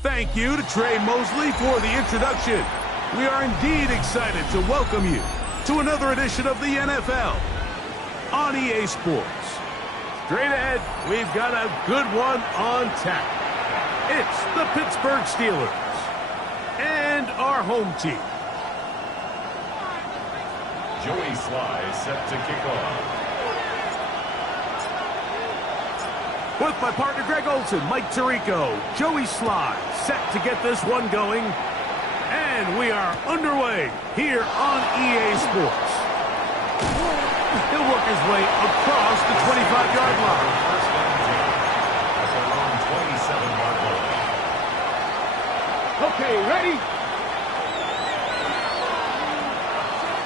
Thank you to Trey Mosley for the introduction. We are indeed excited to welcome you to another edition of the NFL on EA Sports. Straight ahead, we've got a good one on tap. It's the Pittsburgh Steelers and our home team. Joey Sly set to kick off. With my partner Greg Olson, Mike Tirico, Joey Sly set to get this one going. And we are underway here on EA Sports. He'll work his way across the 25-yard line. First and 10 at the long 27-yard line. Okay, ready?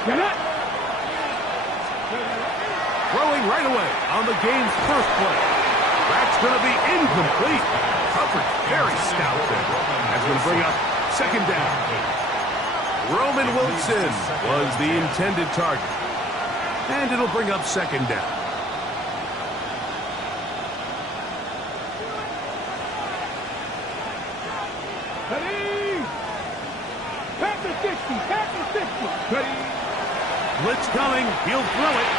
Get up! Throwing right away on the game's first play. That's going to be incomplete. Coverage very stout there. That's going to bring up second down. Roman Wilson was the intended target. And it'll bring up second down. Ready? Pass the 60, pass the 60. Ready? Blitz coming. He'll throw it.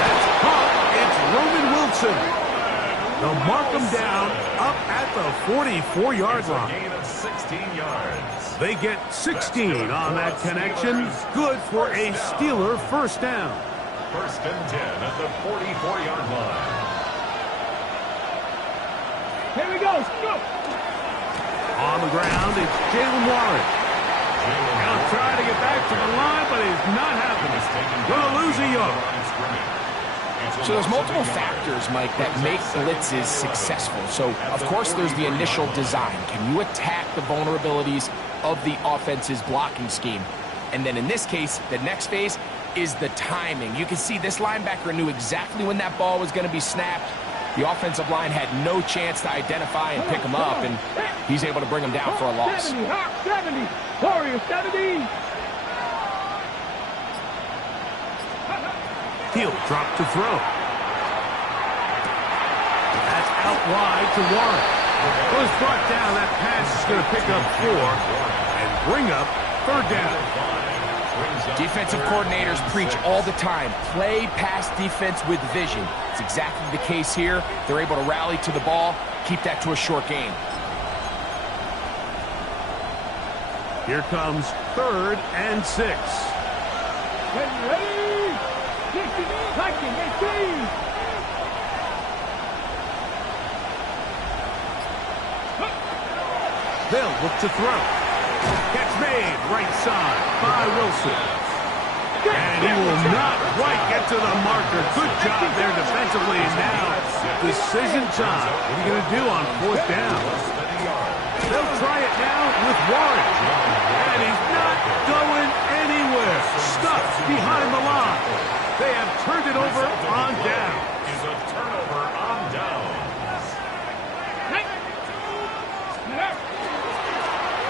That's caught. It's Roman Wilson. They'll mark him down up at the 44-yard line. Gain of 16 yards. They get 16 on that connection. Good for a Steeler first down. First and 10 at the 44-yard line. Here we go. Go. On the ground, it's Jalen Warren. He'll try to get back to the line, but it's not happening. Going to lose a yard. So there's multiple factors, Mike, that make blitzes successful. So, of course, there's the initial design. Can you attack the vulnerabilities of the offense's blocking scheme? And then in this case, the next phase is the timing. You can see this linebacker knew exactly when that ball was going to be snapped. The offensive line had no chance to identify and pick him up, and he's able to bring him down for a loss. 70, 70, Warrior 70. He'll drop to throw. That's out wide to Warren. Was brought down. That pass is going to pick up 4 and bring up third down. Defensive coordinators preach all the time, play pass defense with vision. It's exactly the case here. They're able to rally to the ball, keep that to a short game. Here comes third and 6. Ready? 60, touching, 18. They'll look to throw. Catch made right side by Wilson. And he will not quite get to the marker. Good job there defensively. And now, decision time. What are you going to do on fourth down? They'll try it now with Warren. And he's not going anywhere. Stuck behind the line. They have turned it over on down. Is a turnover on downs.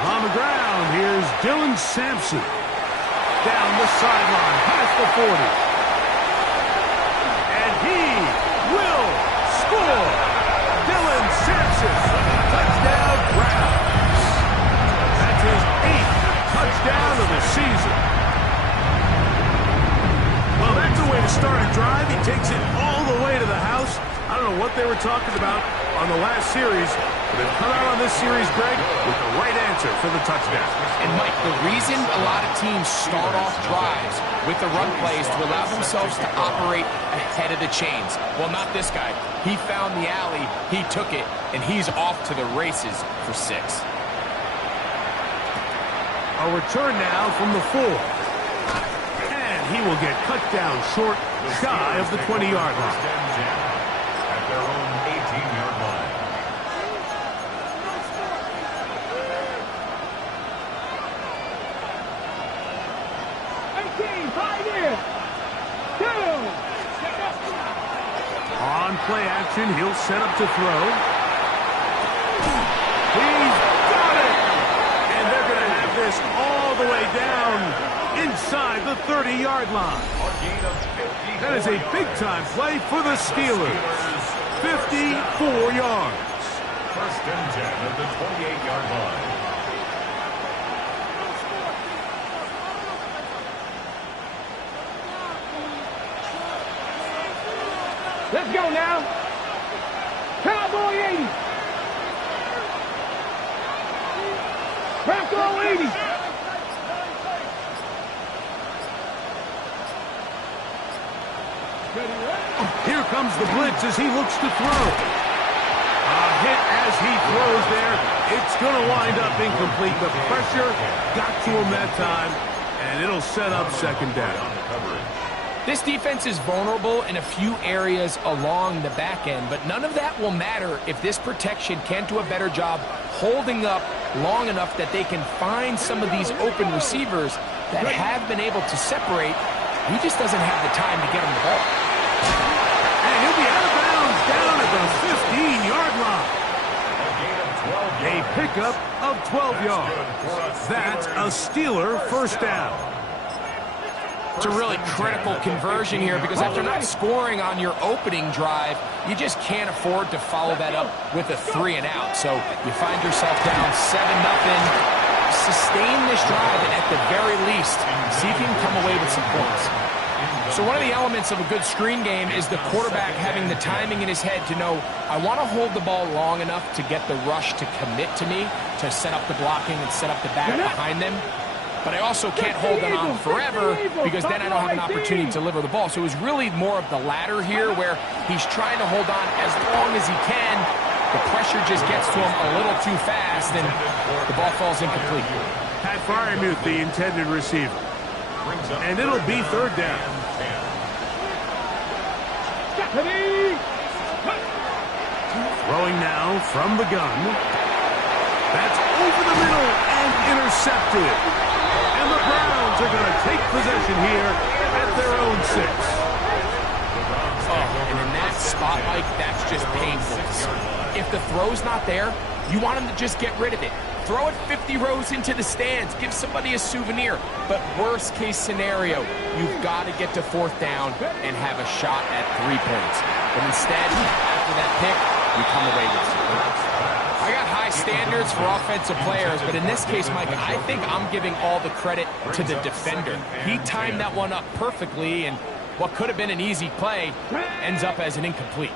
On the ground, here's Dylan Sampson. Down the sideline, past the 40. And he will score. Dylan Sampson, touchdown Browns. That's his 8th touchdown of the season. Well, that's a way to start a drive. He takes it all the way to the house. I don't know what they were talking about on the last series, but they've come out on this series, Greg, with the right answer for the touchdown. And, Mike, the reason a lot of teams start off drives with the run plays to allow themselves to operate ahead of the chains. Well, not this guy. He found the alley, he took it, and he's off to the races for 6. A return now from the 4. And he will get cut down short, shy of the 20-yard line. At their own 18-yard line. On play action, he'll set up to throw. He's got it! And they're going to have this all the way down inside the 30-yard line. That is a big-time play for the Steelers. 54 yards. First and 10 at the 28-yard line. Let's go now. Cowboy 80. Bronco 80. Here comes the blitz as he looks to throw. A hit as he throws there. It's going to wind up incomplete. The pressure got to him that time, and it'll set up second down. This defense is vulnerable in a few areas along the back end, but none of that will matter if this protection can't do a better job holding up long enough that they can find some of these open receivers that have been able to separate. He just doesn't have the time to get him the ball. And he'll be out of bounds down at the 15-yard line. A pickup of 12 yards. That's a Steeler first down. It's a really critical conversion here because after not scoring on your opening drive, you just can't afford to follow that up with a 3 and out. So you find yourself down 7-0. Sustain this drive and at the very least, see if you can come away with some points. So one of the elements of a good screen game is the quarterback having the timing in his head to know, I want to hold the ball long enough to get the rush to commit to me, to set up the blocking and set up the back behind them. But I also can't hold it on forever because then I don't have an opportunity to deliver the ball. So it was really more of the latter here where he's trying to hold on as long as he can. The pressure just gets to him a little too fast and the ball falls incomplete. Pat Fryermuth, the intended receiver. And it'll be third down. Throwing now from the gun. That's over the middle and intercepted. And the Browns are going to take possession here at their own 6. Oh, and in that spot, Mike, that's just painful to see. If the throw's not there, you want him to just get rid of it. Throw it 50 rows into the stands. Give somebody a souvenir. But worst case scenario, you've got to get to fourth down and have a shot at 3 points. But instead, after that pick, you come away with it. I got high standards for offensive players, but in this case, Mike, I think I'm giving all the credit to the defender. He timed that one up perfectly, and what could have been an easy play ends up as an incomplete.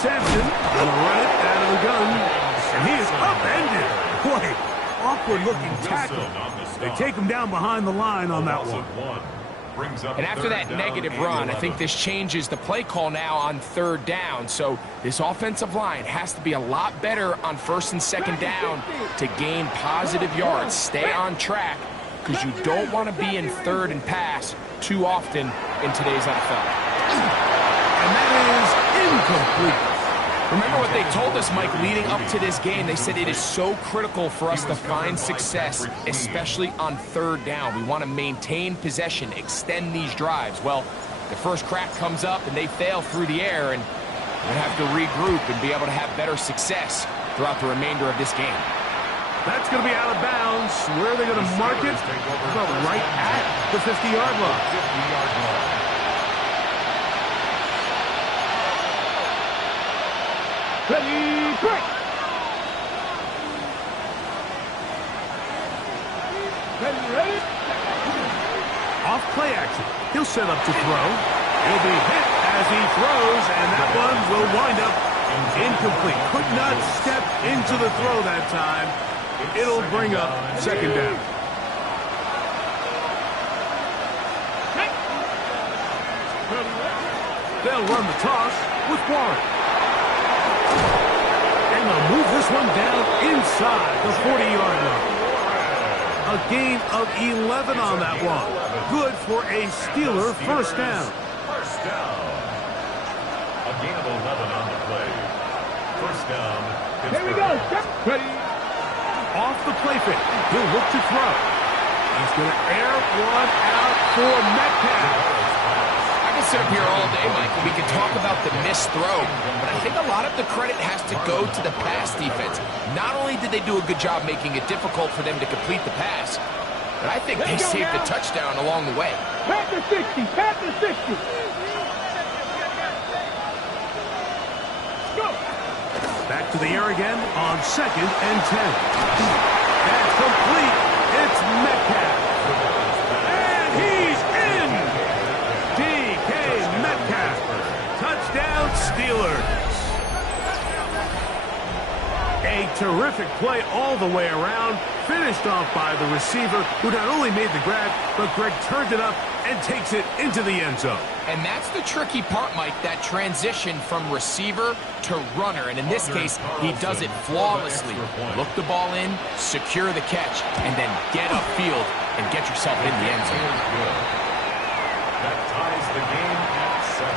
Sampson going to run it out of the gun, and he is upended. Boy, awkward-looking tackle. They take him down behind the line on that one. And after that negative run, I think this changes the play call now on third down. So this offensive line has to be a lot better on first and second down to gain positive yards. Stay on track because you don't want to be in third and pass too often in today's NFL. And that is incomplete. Remember what they told us, Mike, leading up to this game. They said it is so critical for us to find success, especially on third down. We want to maintain possession, extend these drives. Well, the first crack comes up and they fail through the air, and we're going to have to regroup and be able to have better success throughout the remainder of this game. That's going to be out of bounds. Where are they going to mark it? Well, right at the 50-yard line. 50-yard line. Ready, break! Ready? Off play action. He'll set up to throw. He'll be hit as he throws, and that one will wind up incomplete. Could not step into the throw that time. It'll bring up second down. They'll run the toss with Warren. And they'll move this one down inside the 40-yard line. A gain of 11 on that one. Good for a Steeler first down. First down. A gain of 11 on the play. First down. Here we go. Ready. Off the play fake. He'll look to throw. He's going to air one out for Metcalf. I can sit up here all day, Mike, and we can talk about the missed throw, but I think a lot of the credit has to go to the pass defense. Not only did they do a good job making it difficult for them to complete the pass, but I think they saved the touchdown along the way. Pass the 60. Pass the 60. Go. Back to the air again on 2nd and 10. That's complete. It's Metcalf. And he's in. DK Metcalf. Touchdown Steelers. A terrific play all the way around. Finished off by the receiver, who not only made the grab, but Greg turned it up and takes it into the end zone. And that's the tricky part, Mike, that transition from receiver to runner. And in this case, he does it flawlessly. Look the ball in, secure the catch, and then get upfield and get yourself in the end zone. That ties the game at 7.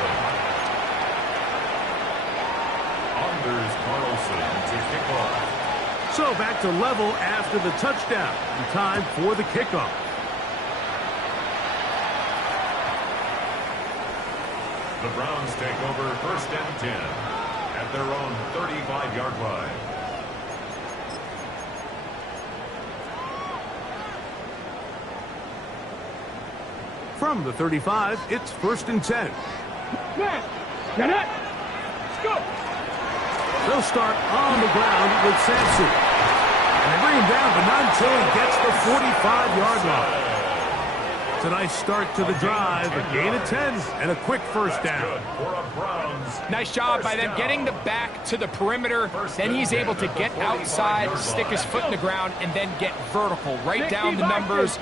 Anders Carlson to kick off. So back to level after the touchdown. And time for the kickoff. The Browns take over 1st and 10 at their own 35-yard line. From the 35, it's 1st and 10. Man, get it. Let's go. They'll start on the ground with Sampson. And they bring him down, but not until he gets the 45-yard line. It's a nice start to the drive, a gain of 10, and a quick first down. Nice job by them getting the back to the perimeter. Then he's able to get outside, stick his foot in the ground, and then get vertical, right down the numbers.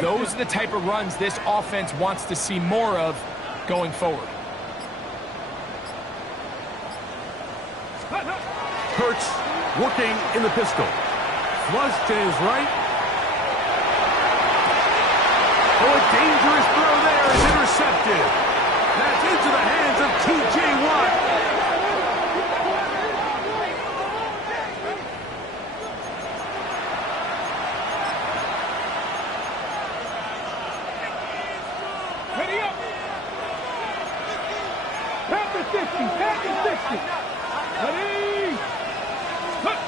Those are the type of runs this offense wants to see more of going forward. Hurts working in the pistol. Flush to his right. Oh, a dangerous throw there is intercepted. That's into the hands of T.J. Watt. Ready up. Pass the 60. Pass the 60. Ready. Cut.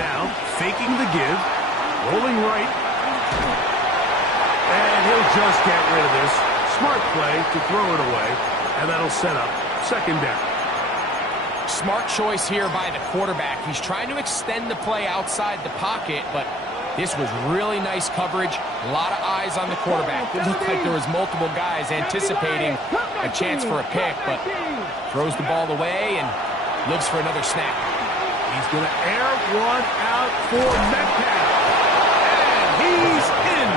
Now, faking the give. Rolling right. And he'll just get rid of this. Smart play to throw it away. And that'll set up 2nd down. Smart choice here by the quarterback. He's trying to extend the play outside the pocket, but this was really nice coverage. A lot of eyes on the quarterback. It looked like there was multiple guys anticipating a chance for a pick, but throws the ball away and lives for another snap. He's going to air one out for Metcalf. And he's in.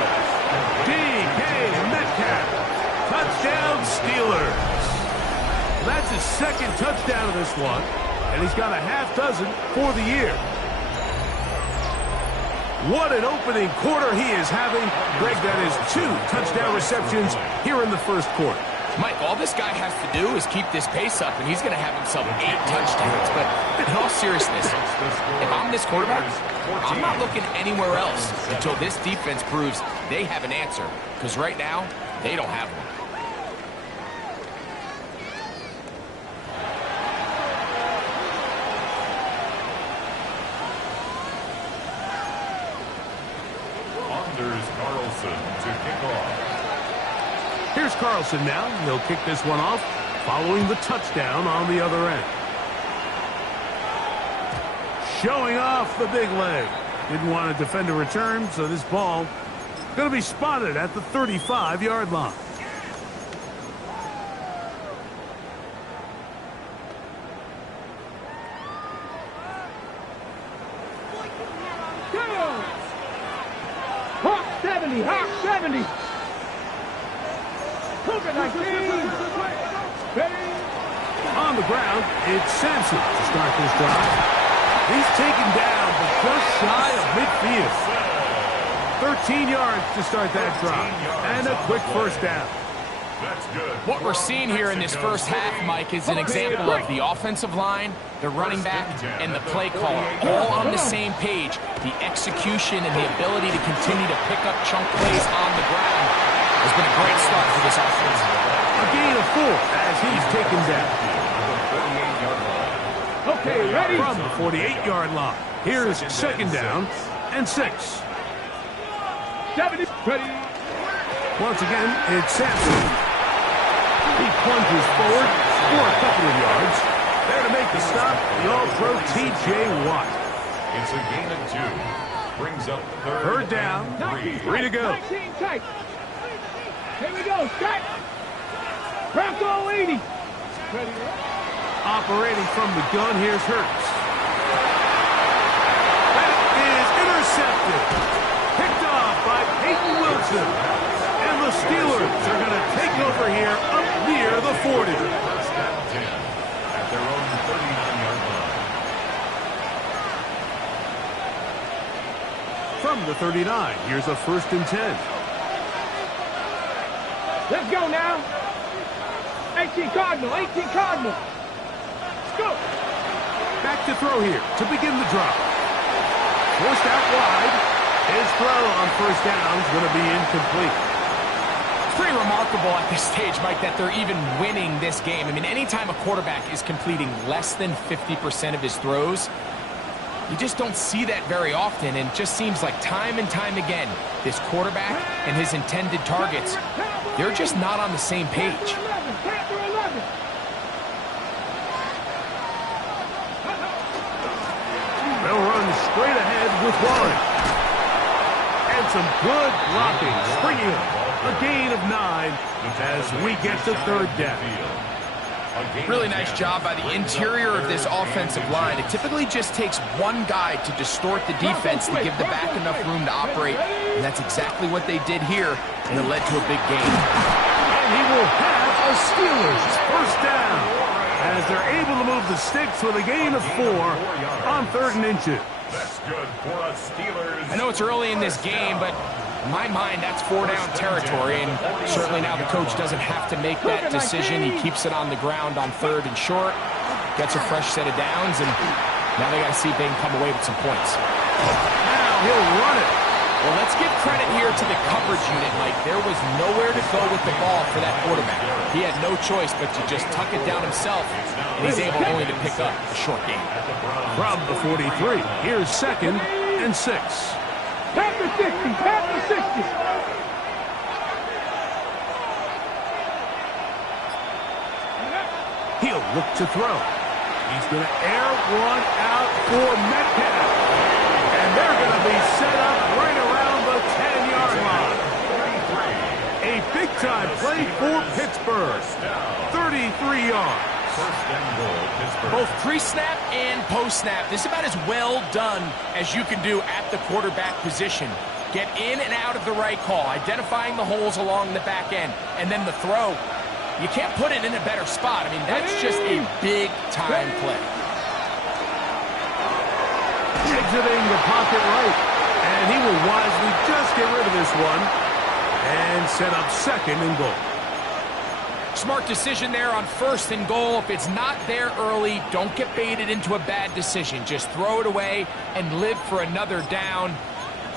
DK Metcalf. Touchdown Steelers. That's his 2nd touchdown of this one. And he's got a half dozen for the year. What an opening quarter he is having. Greg, that is 2 touchdown receptions here in the 1st quarter. Mike, all this guy has to do is keep this pace up, and he's going to have himself 8 touchdowns. But in all seriousness, if I'm this quarterback, I'm not looking anywhere else until this defense proves they have an answer. Because right now, they don't have one. Anders Carlson to kick off. Here's Carlson now. He'll kick this one off following the touchdown on the other end. Showing off the big leg. Didn't want to defend a return, so this ball going to be spotted at the 35-yard line. Hawk 70. Hawk 70. On the ground, it's Sampson to start this drive. He's taken down, but just shy of midfield. 13 yards to start that drive. And a quick first down. That's good. What we're seeing here in this first half, Mike, is an example of the offensive line, the running back, and the play caller all on the same page. The execution and the ability to continue to pick up chunk plays on the ground has been a great start for this offense. A gain of 4 as he's taken down. Okay, ready? From the 48-yard line, here's second down and 6. 70, ready? Once again, it's Sampson. He plunges forward for a couple of yards. There to make the stop, the all-pro T.J. Watt. It's a gain of 2. Brings up Third down, 3 to go. 19 tight. Here we go, Scott. Bronco 80. Ready? Operating from the gun, here's Hurts. That is intercepted. Picked off by Peyton Wilson. And the Steelers are going to take over here up near the 40. First down 10 at their own 39-yard line. From the 39, here's a 1st and 10. Let's go now. 18 Cardinal, 18 Cardinal. Let's go. Back to throw here to begin the drive. Forced out wide. His throw on first down is going to be incomplete. It's pretty remarkable at this stage, Mike, that they're even winning this game. I mean, anytime a quarterback is completing less than 50% of his throws, you just don't see that very often, and it just seems like time and time again, this quarterback and his intended targets, they're just not on the same page. They'll run straight ahead with Warren. And some good blocking. Springing up. A gain of 9 as we get to third down. Really nice job by the interior of this offensive line. It typically just takes one guy to distort the defense to give the back enough room to operate, and that's exactly what they did here, and it led to a big gain. And he will have a Steelers first down as they're able to move the sticks with a gain of 4 on 3rd and inches. That's good for us Steelers. I know it's early in this game, but in my mind, that's 4-down territory, and certainly now the coach doesn't have to make that decision. He keeps it on the ground on 3rd and short, gets a fresh set of downs, and now they got to see if they can come away with some points. Now he'll run it. Well, let's give credit here to the coverage unit, Mike. There was nowhere to go with the ball for that quarterback. He had no choice but to just tuck it down himself, and he's able only to pick up a short gain. From the 43, here's 2nd and 6. Pass the 60, pass the 60. He'll look to throw. He's going to air one out for Metcalf. And they're going to be set up right around the 10-yard line. A big-time play for Pittsburgh. 33 yards. First and goal, Pittsburgh. Both pre-snap and post-snap, this is about as well done as you can do at the quarterback position. Get in and out of the right call, identifying the holes along the back end, and then the throw. You can't put it in a better spot. I mean, that's just a big-time play. Exiting the pocket right. And he will wisely just get rid of this one and set up 2nd and goal. Smart decision there on 1st and goal. If it's not there early, don't get baited into a bad decision. Just throw it away and live for another down.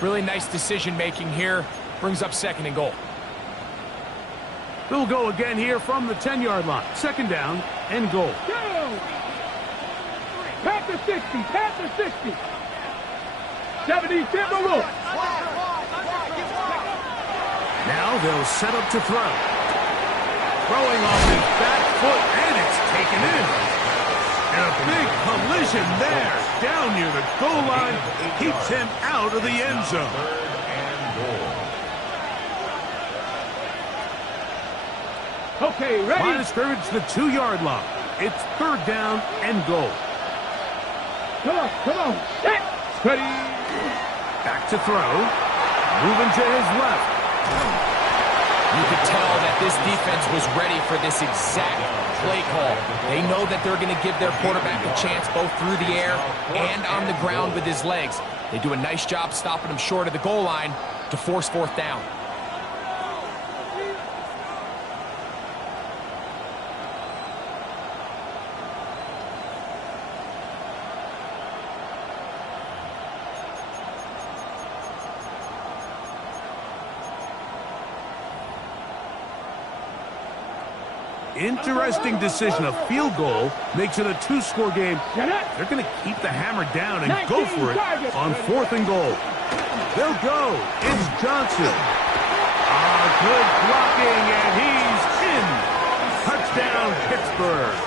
Really nice decision-making here. Brings up 2nd and goal. They'll go again here from the 10-yard line. 2nd down and goal. Go! Pass the 60, pass the 60. 70, Timberwolves. Now they'll set up to throw. Throwing on his back foot, and it's taken in. And a big collision there, down near the goal line, keeps him out of the end zone. 3rd and goal. Okay, ready? Line of scrimmage, the 2-yard line. It's 3rd down and goal. Come on, set. Ready? Back to throw. Moving to his left. You could tell that this defense was ready for this exact play call. They know that they're going to give their quarterback a chance both through the air and on the ground with his legs. They do a nice job stopping him short of the goal line, to force fourth down. Interesting decision. A field goal makes it a two-score game. They're going to keep the hammer down and go for it on 4th and goal. They'll go. It's Johnson. Good blocking, and he's in. Touchdown, Pittsburgh.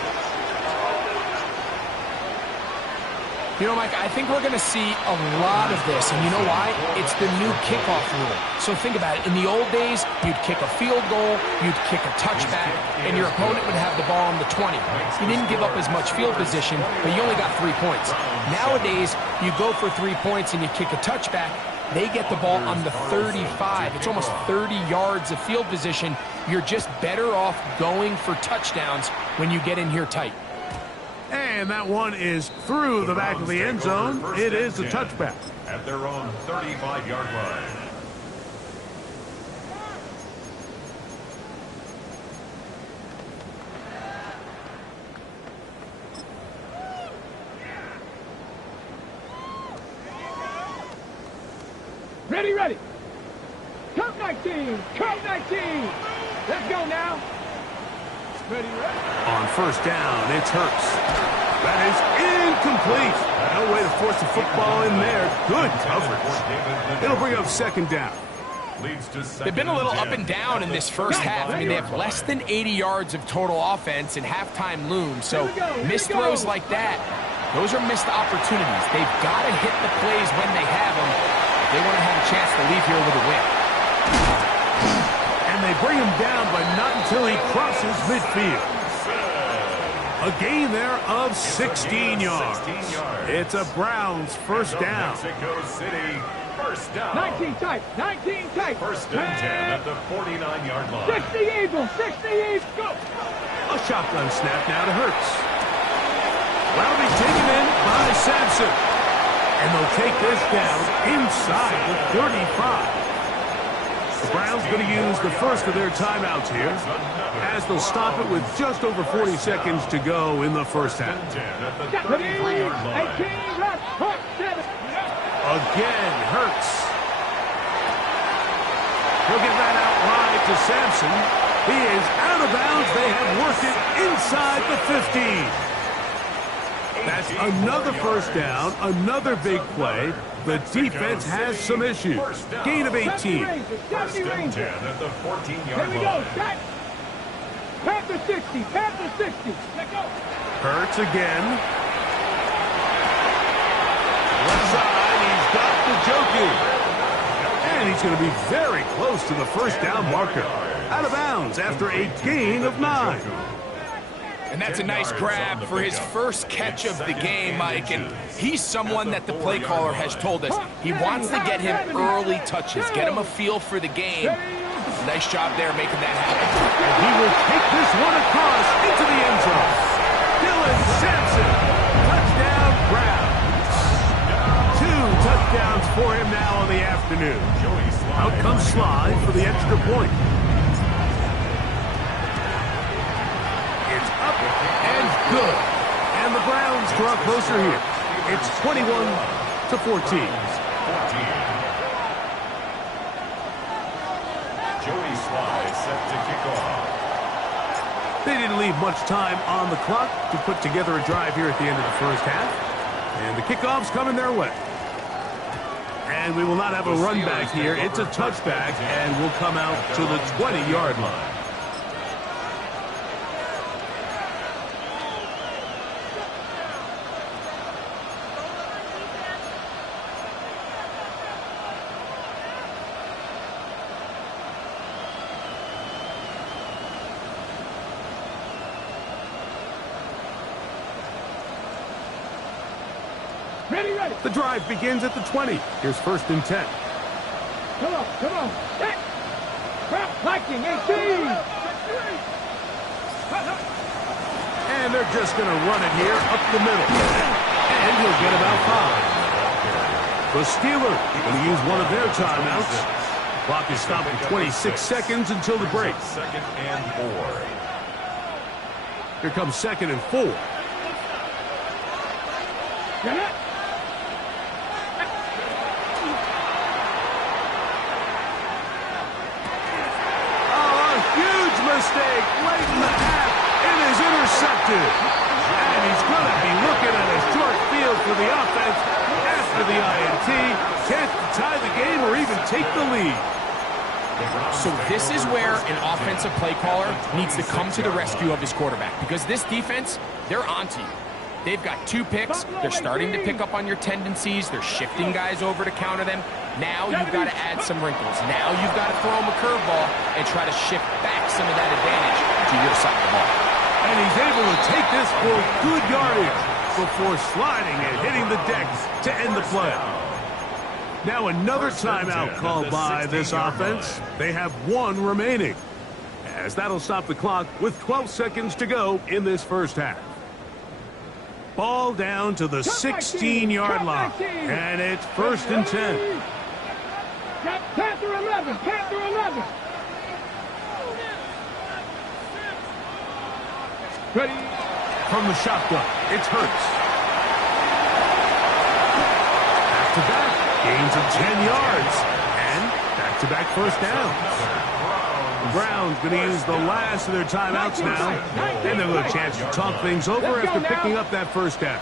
You know, Mike, I think we're going to see a lot of this, and you know why? It's the new kickoff rule. So think about it. In the old days, you'd kick a field goal, you'd kick a touchback, and your opponent would have the ball on the 20. You didn't give up as much field position, but you only got 3 points. Nowadays, you go for 3 points and you kick a touchback, they get the ball on the 35. It's almost 30 yards of field position. You're just better off going for touchdowns when you get in here tight. And that one is through the back of the end zone. It is a touchback. At their own 35-yard line. Ready, ready. Count 19. Count 19. Let's go now. Ready, ready. On first down, it's Hurts. That is incomplete. No way to force the football in there. Good coverage. It'll bring up 2nd down. They've been a little up and down in this first half. I mean, they have less than 80 yards of total offense, and halftime looms. So missed throws like that, those are missed opportunities. They've got to hit the plays when they have them. They want to have a chance to leave here with a win. And they bring him down, but not until he crosses midfield. A gain there of 16 yards. It's a Browns first down. Mexico City, first down. 19 tight. 19 tight. First and 10 at the 49-yard line. 60 Eagles. 60 Eagles. Go. A shotgun snap now to Hurts. That'll be taken in by Sampson. And they'll take this down inside the 35. The Browns going to use the first of their timeouts here, as they'll stop it with just over 40 seconds to go in the first half. Again, Hurts. He'll get that out wide to Sampson. He is out of bounds. They have worked it inside the 15. That's another first down, another big play. The defense has some issues. Gain of 18. First and 10 at the 14-yard line. Here we go. Panther 60. Panther 60. Let go. Hurts again. Left side, he's got the Joku. And he's going to be very close to the first down marker. Out of bounds after a gain of 9. And that's a nice grab for his first catch of the game, Mike. And he's someone that the play caller has told us he wants to get him early touches, get him a feel for the game. Nice job there making that happen. And he will take this one across into the end zone. Dylan Sampson, touchdown Browns. 2 touchdowns for him now on the afternoon. Out comes Sly for the extra point. Up and good. And the Browns draw closer here. It's 21-14. Joey Sly set to kick off. They didn't leave much time on the clock to put together a drive here at the end of the first half. And the kickoff's coming their way. And we will not have a run back here. It's a touchback, and we'll come out to the 20-yard line. Ready, ready. The drive begins at the 20. Here's first and 10. Come on, come on. Set. Viking, 18. And they're just going to run it here up the middle. And he'll get about 5. The Steelers going to use one of their timeouts. Clock is stopped at 26 seconds until the break. Second and 4. Here comes 2nd and 4. Mistake late in the half. It is intercepted. And he's going to be looking at a short field for the offense after the INT. Chance to tie the game or even take the lead. So this is where an offensive play caller needs to come to the rescue of his quarterback, because this defense, they're onto you. They've got 2 picks. They're starting to pick up on your tendencies. They're shifting guys over to counter them. Now you've got to add some wrinkles. Now you've got to throw them a curveball and try to shift back some of that advantage to your side of the ball. And he's able to take this for good yardage before sliding and hitting the decks to end the play. Now another timeout called by this offense. They have 1 remaining, as that'll stop the clock with 12 seconds to go in this first half. Ball down to the 16-yard line, and it's 1st and 10. Panther 11, Panther 11. Ready? From the shotgun, it's Hurts. Back-to-back, gains of 10 yards, and back-to-back first downs. The Browns going to use the last of their timeouts now, and they'll have a chance to talk things over after picking up that first down.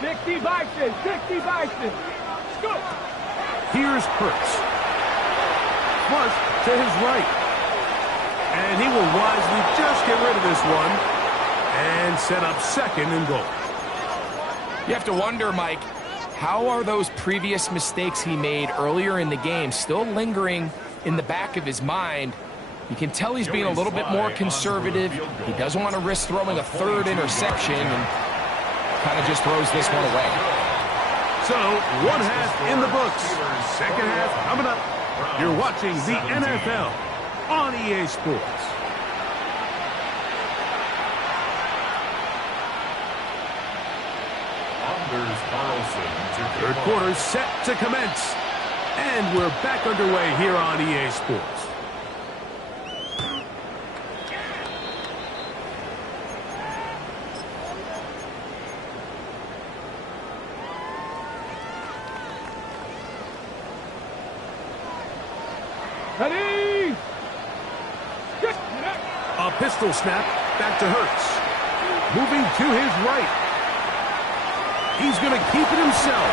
60 Bison, 60 Bison. Go. Here's Hurts. Flush to his right. And he will wisely just get rid of this one and set up 2nd and goal. You have to wonder, Mike, how are those previous mistakes he made earlier in the game still lingering in the back of his mind? You can tell he's being a little bit more conservative. He doesn't want to risk throwing a 3rd interception and kind of just throws this one away. So, 1 half in the books. 2nd half coming up. You're watching the NFL on EA Sports. Third quarter set to commence. And we're back underway here on EA Sports. Ready? A pistol snap back to Hurts. Moving to his right. He's going to keep it himself.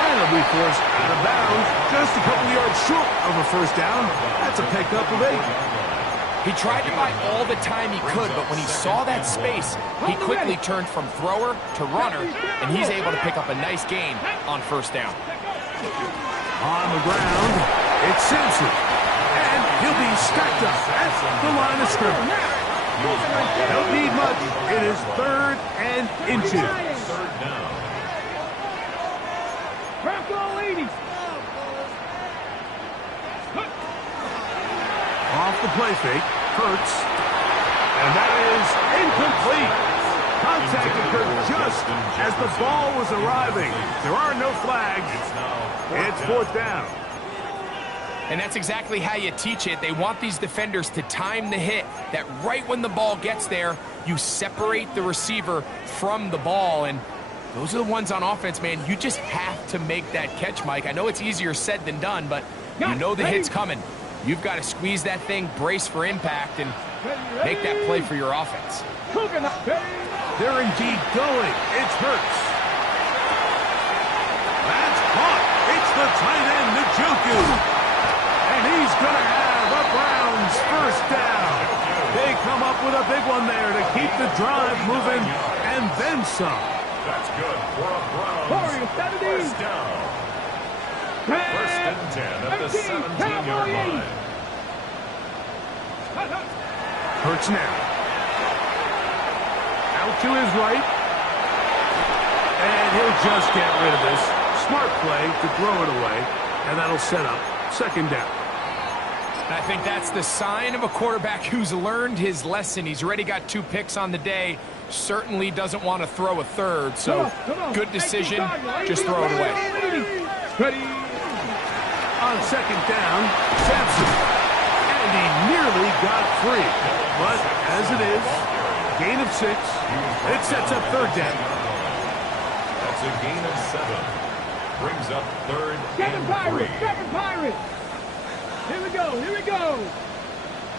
And he'll be forced out of bounds. Just a couple yards short of a first down. That's a pickup of 8. He tried to buy all the time he could, but when he saw that space, he quickly turned from thrower to runner, and he's able to pick up a nice gain on first down. On the ground, it's Simpson. And he'll be stacked up at the line of scrimmage. Don't need much. It is 3rd and inches. 3rd down. Off the play fake, Hurts. And that is incomplete. Contact occurred just as the ball was arriving. There are no flags. It's 4th down. And that's exactly how you teach it. They want these defenders to time the hit, that right when the ball gets there, you separate the receiver from the ball. And those are the ones on offense, man. You just have to make that catch, Mike. I know it's easier said than done, but you know the hit's coming. You've got to squeeze that thing, brace for impact, and make that play for your offense. They're indeed going. It's Hurts. That's caught. It's the tight end, Njoku. And he's going to have a Browns first down. They come up with a big one there to keep the drive moving, and then some. That's good for a Browns first down. 1st and 10 at the 17-yard line. Hurts now. Out to his right. And he'll just get rid of this. Smart play to throw it away. And that'll set up 2nd down. I think that's the sign of a quarterback who's learned his lesson. He's already got 2 picks on the day. Certainly doesn't want to throw a 3rd. So good decision. Just throw it away. Ready? A On second down, Sampson. And he nearly got free. But as it is, gain of 6. It sets up third down. That's a gain of 7. Brings up third and 3. Second Pirates. Here we go, here we go.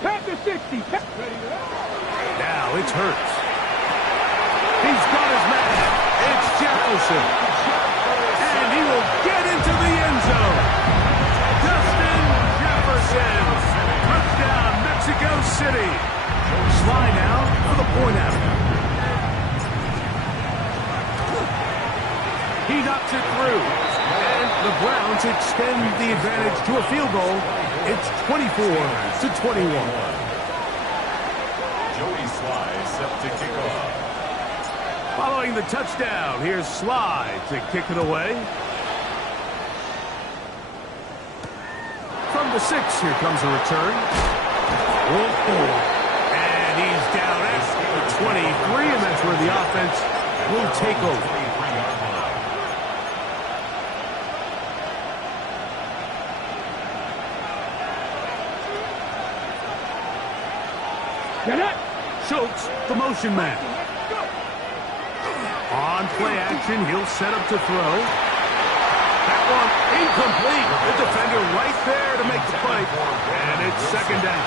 Panther 60. Now it's Hurts. He's got his man. It's Jefferson. And he will get into the end zone. Justin Jefferson. Touchdown, Mexico City. Sly now for the point after. He knocks it through. And the Browns extend the advantage to a field goal. It's 24-21. Joey Sly set to kick off. Following the touchdown, here's Sly to kick it away. From the 6, here comes a return. And he's down at the 23, and that's where the offense will take over. Schultz, the motion man. On play action, he'll set up to throw. That one incomplete. The defender right there to make the play. And it's second down.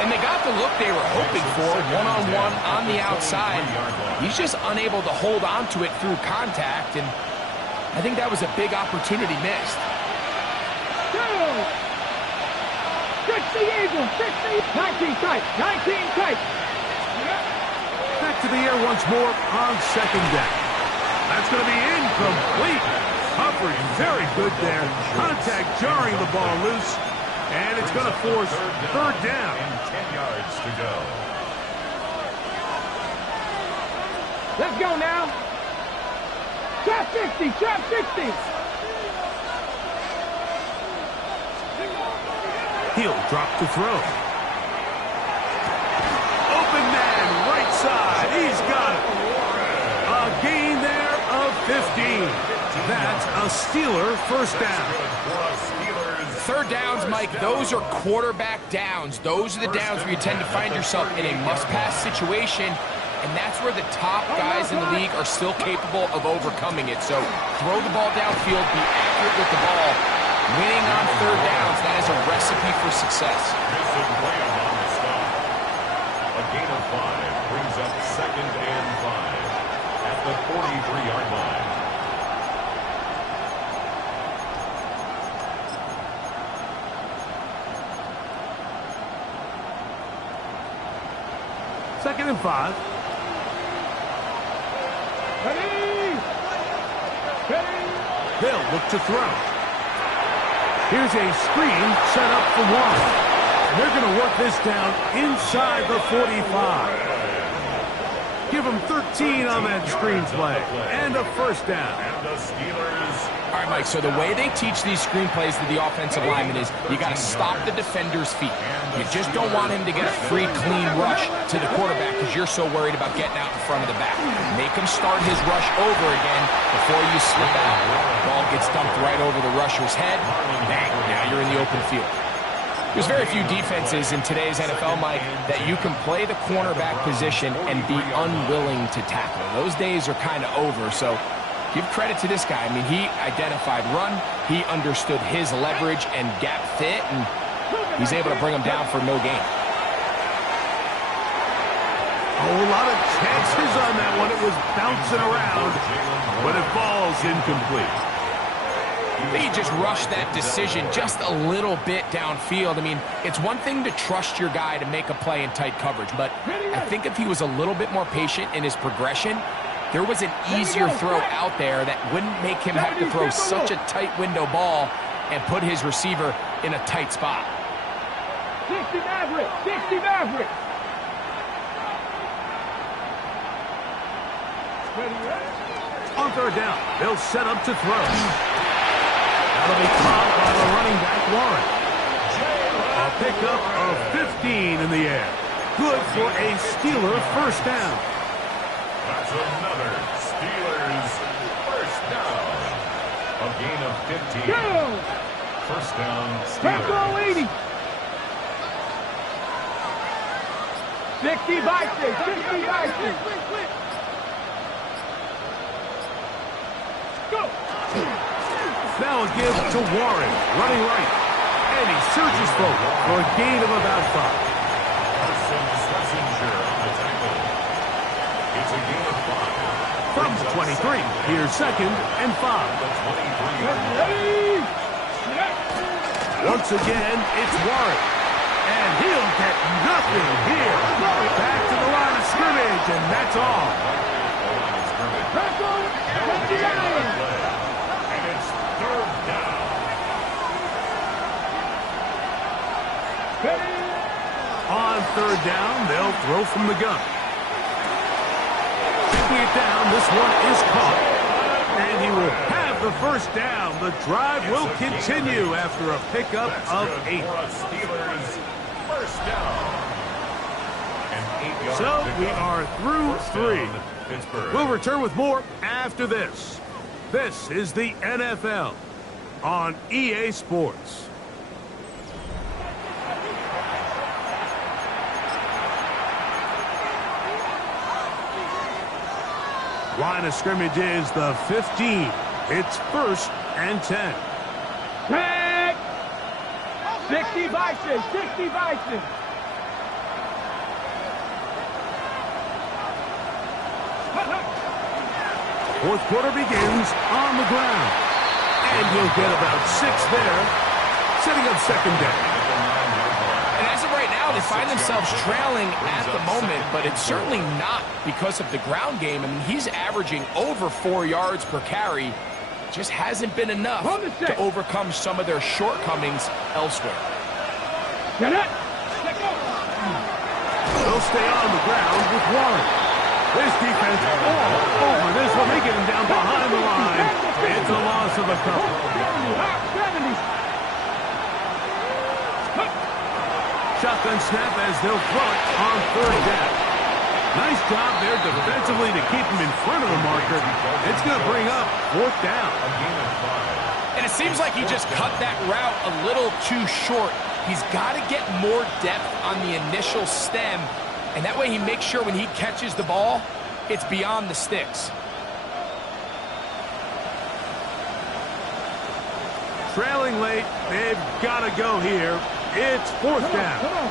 And they got the look they were hoping for, one-on-one on the outside. He's just unable to hold on to it through contact, and I think that was a big opportunity missed. 60 Eagles, 60. 19 tight, 19 tight. Back to the air once more on second down. That's going to be incomplete. Coverage very good there. Contact jarring the ball loose. And it's going to force third down. And 10 yards to go. Let's go now. Trap 60, trap 60. He'll drop the throw. Open man, right side. He's got it. A gain there of 15. That's a Steeler first down. Third downs, Mike, those are quarterback downs. Those are the downs where you tend to find yourself in a must-pass situation, and that's where the top guys in the league are still capable of overcoming it. So throw the ball downfield, be accurate with the ball. Winning on third downs, that is a recipe for success. A gain of 5 brings up second and 5 at the 43-yard line. Second and 5. They'll look to throw. Here's a screen set up for one. They're going to work this down inside the 45. Give them 13 on that screen play. And a first down. And the Steelers. All right, Mike, so the way they teach these screenplays to the offensive lineman is you got to stop the defender's feet. You just don't want him to get a free, clean rush to the quarterback because you're so worried about getting out in front of the back. Make him start his rush over again before you slip out. Ball gets dumped right over the rusher's head. Bang, now you're in the open field. There's very few defenses in today's NFL, Mike, that you can play the cornerback position and be unwilling to tackle. Those days are kind of over, so give credit to this guy. I mean, he identified run, he understood his leverage and gap fit, and he's able to bring him down for no gain. A whole lot of chances on that one. It was bouncing around, but it falls incomplete. He just rushed that decision just a little bit downfield. I mean, it's one thing to trust your guy to make a play in tight coverage, but I think if he was a little bit more patient in his progression, there was an easier throw out there that wouldn't make him have to throw such a tight window ball and put his receiver in a tight spot. 60 Maverick, 60 Maverick. On third down, they'll set up to throw. That'll be caught by the running back, Warren. A pickup of 15 in the air. Good for a Steeler first down. That's another Steelers first down. A gain of 15. First down, Tackle Steelers. 80. 60 Vikings. 60 Vikings. Go. Now a give to Warren, running right. And he surges forward for a gain of about 5. Carson Schlesinger on the tackle. It's a gain of 5. From the 23, here's 2nd and 5. The 23-yard line. Ready. Once again, it's Warren. And he'll get nothing here. Back to the line of scrimmage, and that's all. Tackle 29. And it's third down. Ready. On 3rd down, they'll throw from the gun. Taking it down, this one is caught. And he will have the first down. The drive will continue after a pickup of 8. For a Steelers first down. An 8-yard So we pickup. are through First 3. down, Pittsburgh. We'll return with more after this. This is the NFL on EA Sports. Line of scrimmage is the 15. It's 1st and 10. Tag. 60 Vikings. 60 Vikings. Fourth quarter begins on the ground. And he'll get about 6 there, setting up 2nd down. And as of right now, they find themselves trailing at the moment, but it's certainly not because of the ground game. I mean, he's averaging over 4 yards per carry. Just hasn't been enough to overcome some of their shortcomings elsewhere. Get it. They'll stay on the ground with Warren. This defense all over this one. They get him down behind the line. It's a loss of a couple. 70. Shotgun snap as they'll throw it on 3rd down. Nice job there defensively to keep him in front of the marker. It's going to bring up 4th down. A gain of 5. And it seems like he just cut that route a little too short. He's got to get more depth on the initial stem, and that way he makes sure when he catches the ball, it's beyond the sticks. Trailing late, they've got to go here. It's 4th down. Come on.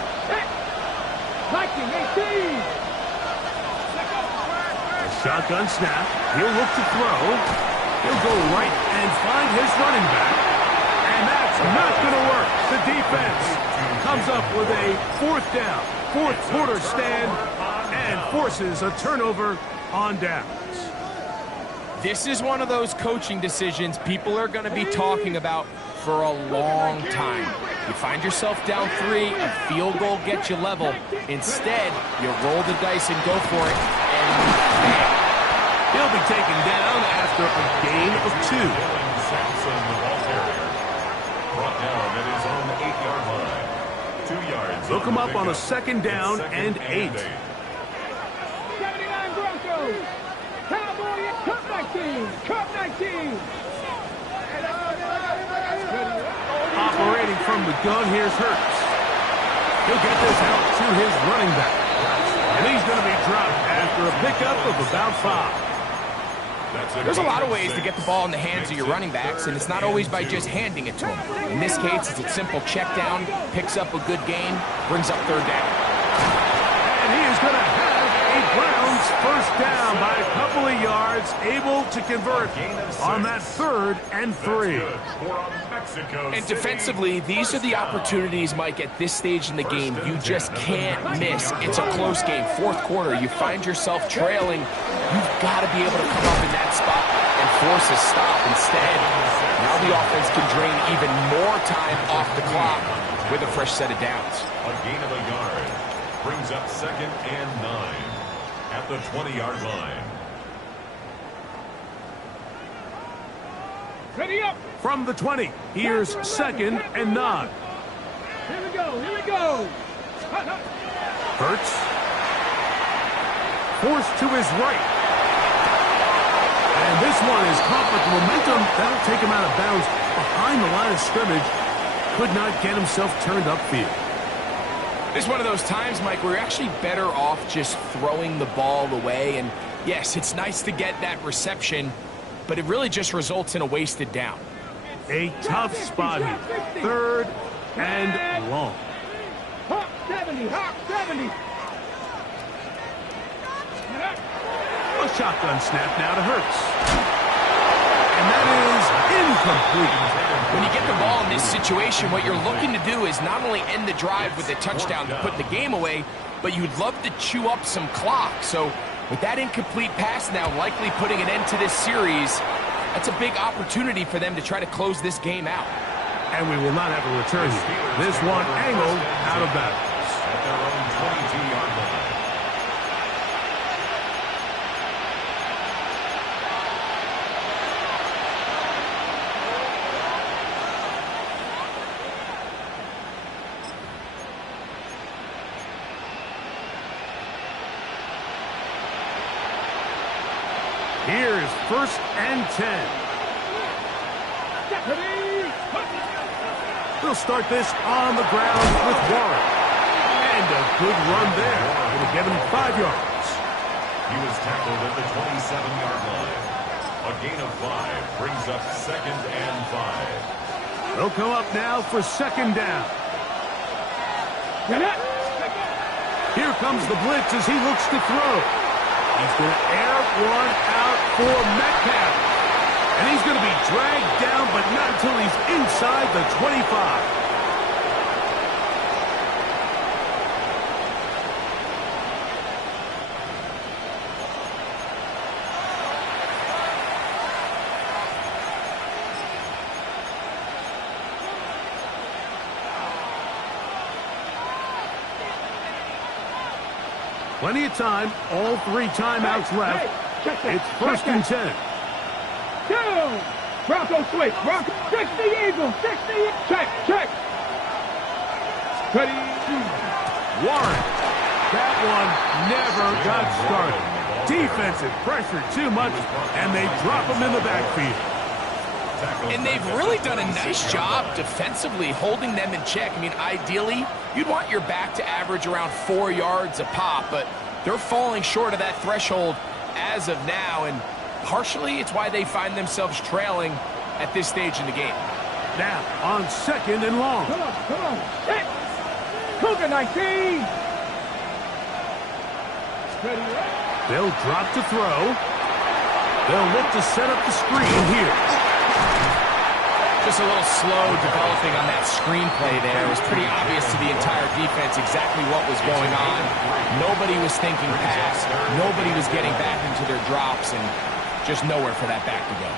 Viking 18. A shotgun snap. He'll look to throw. He'll go right and find his running back. And that's not going to work. The defense comes up with a 4th down, 4th quarter stand, and forces a turnover on downs. This is one of those coaching decisions people are going to be talking about for a long time. You find yourself down 3, a field goal gets you level. Instead, you roll the dice and go for it, and bam. He'll be taken down after a gain of 2. Sampson, the ball carrier. Brought down at his own 8-yard line. 2 yards. Look him up on a pickup. 2nd down It's and 8. 79 Broncos. Cowboy at Cup 19. Cup 19. Operating from the gun, here's Hurts. He'll get this out to his running back. And he's going to be dropped after a pickup of about 5. There's a lot of ways to get the ball in the hands of your running backs, and it's not always by just handing it to them. In this case, it's a simple check down, picks up a good gain, brings up 3rd down. And he is going to have a Browns first down by a couple of yards, able to convert on that 3rd and 3. And defensively, these are the opportunities, Mike, at this stage in the game you just can't miss. It's a close game. 4th quarter, you find yourself trailing. You've got to be able to come up in that spot and force a stop. Instead, now the offense can drain even more time off the clock with a fresh set of downs. A gain of a yard brings up 2nd and 9 at the 20-yard line. Ready up. From the 20, here's 2nd and 9. Here we go. Here we go. Hurts. Forced to his right. And this one is caught, but the momentum, that'll take him out of bounds behind the line of scrimmage. Could not get himself turned upfield. It's one of those times, Mike, where you're actually better off just throwing the ball away. And yes, it's nice to get that reception, but it really just results in a wasted down. A tough spot here. 3rd and long. Hawk 70, Hawk 70. A shotgun snap now to Hurts. And that is incomplete. When you get the ball in this situation, what you're looking to do is not only end the drive with a touchdown to put the game away, but you'd love to chew up some clock. So with that incomplete pass now likely putting an end to this series, that's a big opportunity for them to try to close this game out. And we will not have a return here. This one angled out of bounds. At their own 22-yard line. Here's 1st and 10. They'll start this on the ground with Warren. And a good run there. It'll give him 5 yards. He was tackled at the 27-yard line. A gain of 5 brings up 2nd and 5. They'll come up now for 2nd down. Here comes the blitz as he looks to throw. He's going to air one out for Metcalf. And he's going to be dragged down, but not until he's inside the 25. Plenty of time. All 3 timeouts left. It's 1st and 10. Down. Bronco switch. Bronco. 60 Eagles. 60. Check. Ready. Warren. That one never got started. Defensive pressure too much, and they drop him in the backfield. And they've really done a nice job defensively holding them in check. I mean, ideally, you'd want your back to average around 4 yards a pop, but they're falling short of that threshold as of now, and partially it's why they find themselves trailing at this stage in the game. Now, on 2nd and long. Come on. Hit. Cougar 19. Ready. They'll drop to throw. They'll look to set up the screen here. Just a little slow developing on that screenplay there. It was pretty obvious to the entire defense exactly what was going on. Nobody was thinking pass. Nobody was getting back into their drops, and just nowhere for that back to go.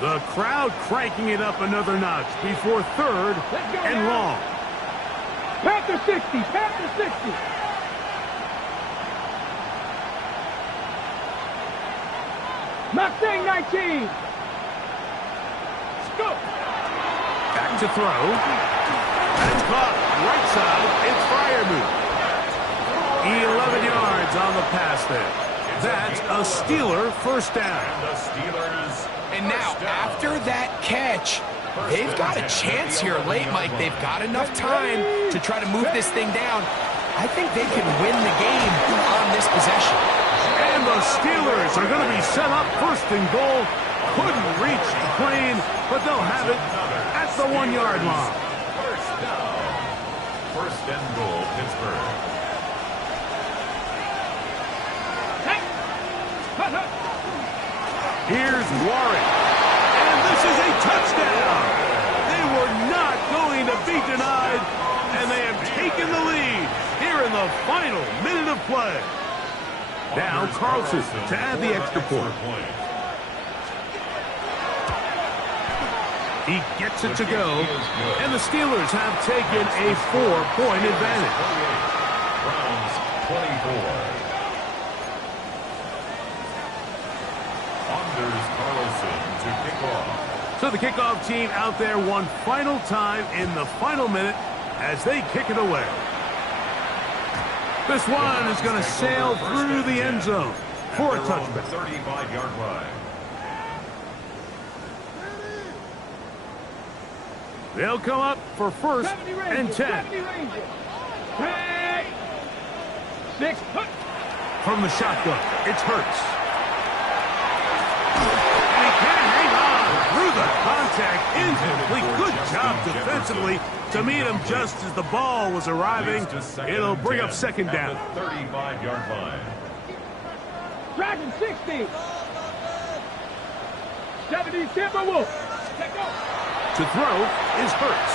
The crowd cranking it up another notch before 3rd and long. Panther 60. Panther 60. Mustang 19. Scoop. Back to throw. That's caught. Right side. It's Freiermuth. 11 yards on the pass there. That's a Steeler 1st down. And the Steelers. And now, after that catch, they've got a chance here late, Mike. They've got enough time to try to move this thing down. I think they can win the game on this possession. And the Steelers are going to be set up 1st and goal. Couldn't reach clean, but they'll have it at the 1-yard line. 1st down. 1st and goal, Pittsburgh. Here's Warren. And this is a touchdown. They were not going to be denied, and they have taken the lead here in the final minute of play. Now Carlson to add the extra point. He gets it to go, and the Steelers have taken a 4-point advantage. Browns 24. Anders Carlson to kick off. So the kickoff team out there one final time in the final minute. as they kick it away. This one is going to sail through the end zone for a touchback. 35-yard line. They'll come up for first and 10. From the shotgun, it's Hurts. And he can't hang on through the contact. Incomplete. Good job defensively to meet him just as the ball was arriving. It'll bring up second down. 35-yard line. Dragon 60. 70 Timberwolves. To throw is Hurts.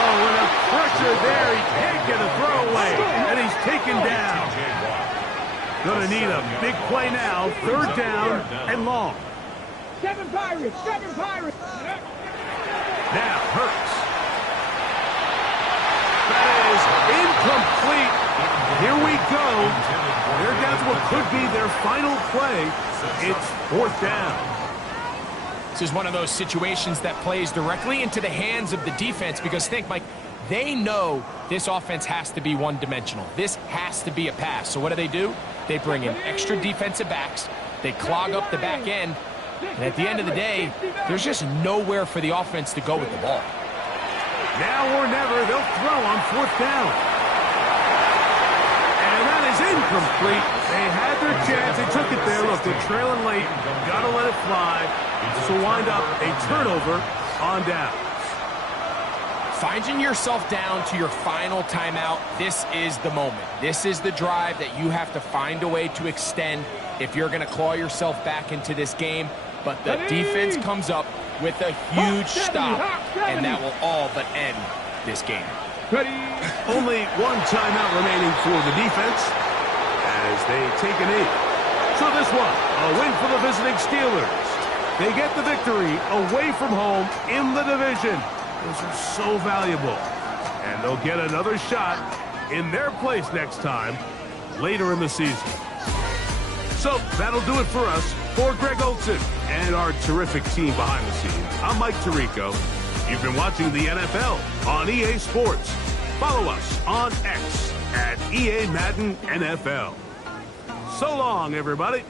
Oh, and a pressure there. He can't get a throwaway, and he's taken down. Gonna need a big play now. Third down and long. 7 Pirates. 7 Pirates. Now Hurts. That is incomplete. Here we go. They're down to what could be their final play. It's fourth down. This is one of those situations that plays directly into the hands of the defense because think, Mike, they know this offense has to be one-dimensional. This has to be a pass. So what do? They bring in extra defensive backs. They clog up the back end. And at the end of the day, there's just nowhere for the offense to go with the ball. Now or never, they'll throw on fourth down. And that is incomplete. They had their chance. They took it there. Look, they're trailing late. Got to let it fly. This will wind up a turnover on down. Finding yourself down to your final timeout, this is the moment. This is the drive that you have to find a way to extend if you're going to claw yourself back into this game. But the defense comes up with a huge stop, and that will all but end this game. Only one timeout remaining for the defense as they take a knee. So this one, a win for the visiting Steelers. They get the victory away from home in the division. Those are so valuable. And they'll get another shot in their place next time later in the season. So that'll do it for us. For Greg Olson and our terrific team behind the scenes, I'm Mike Tirico. You've been watching the NFL on EA Sports. Follow us on X at EA Madden NFL. So long, everybody.